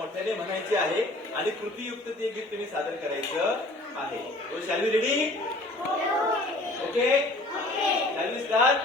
मोठ्याने म्हणायची आहे आणि कृतीयुक्त ते गीत तुम्ही सादर करायचं आहे. So shall we ready? Okay? Shall we start?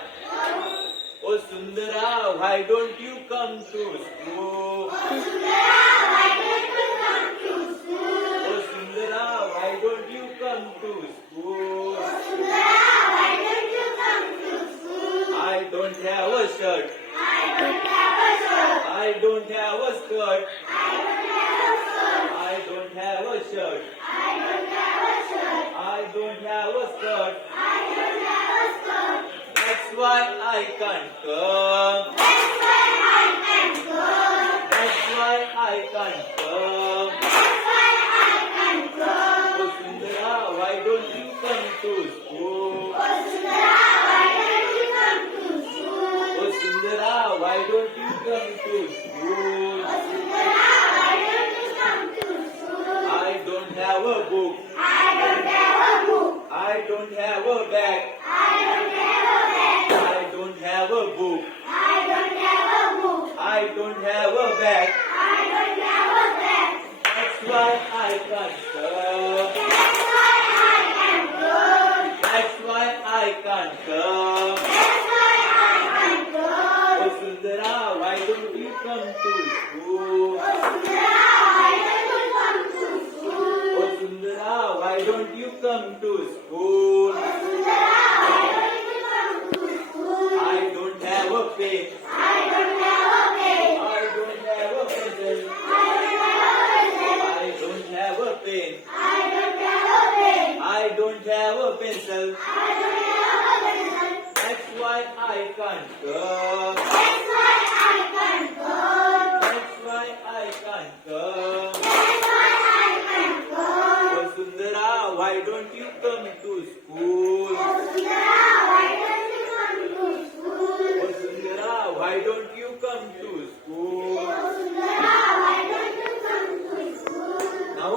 Oh Sundara, why don't you come to school? Oh Sundara, why don't you come to school? Oh Sundara, why don't you come to school? Oh Sundara, why don't you come to school? I don't have a shirt. I don't have a shirt. I don't have a skirt. I don't have a skirt. I don't have a shirt. I don't have a shirt. I don't have a skirt. I don't have a skirt. That's why I can't come. That's why I can't come. That's why I can't come. That's why I can't come. Oh Sundara, why don't you come to school? Oh Sundara, why don't you come to school? Oh Sundara, why don't you come to school? Oh Sundara, why don't you come to school? I don't have a book. I don't have a book. I don't have a bag. I don't have a bag. I don't have a book. I don't have a book. I don't have a bag. I don't have a bag. That's why I can't come. That's why I can't come. That's why I can't come. That's why I can't come. Oh Sundara, why don't you come to school? Oh Sundara, why don't you come to school? Oh Sundara, why don't you come to school? Oh Sundara, why don't you come to school? I don't have a pen. I don't have a pen. I don't have a pencil. I don't have a pencil. I don't have a pen. I don't have a pen. I don't have a pencil. I don't have a pencil. That's why I can't come. That's why I can't come. That's why I can't come. That's why I can't come. Oh Sundara, why don't you come to school? Oh Sundara, why don't you come to school? Oh Sundara, why don't you come to school? Oh Sundara, why don't you come to school? Now,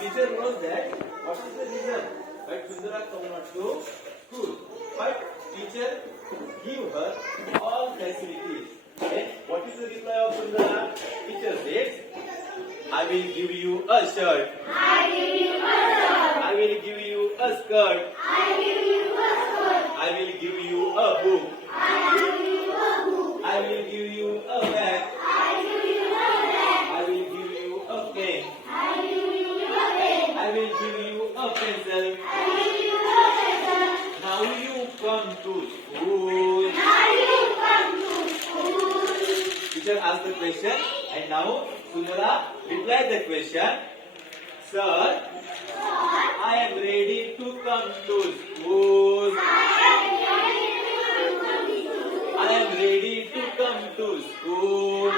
teacher knows that what is the reason why Sundara come not to school. But teacher give her all facilities. Then what is the reply of Sundara? Teacher says, I will give you a shirt. I give you a shirt. I will give you a skirt. I give you a skirt. I will give you a book. I give you a book. I will give you a bag. I give you a bag. I will give you a pen. I give you a pen. I will give you a pencil. I give you a pencil. Now you come to school. Now you come to school. Teacher asked the question and now Sundara replied the question. Sir, I am ready to come to school. I am ready to come to school.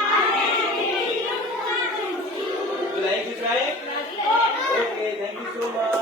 You like it, right? Okay, thank you so much.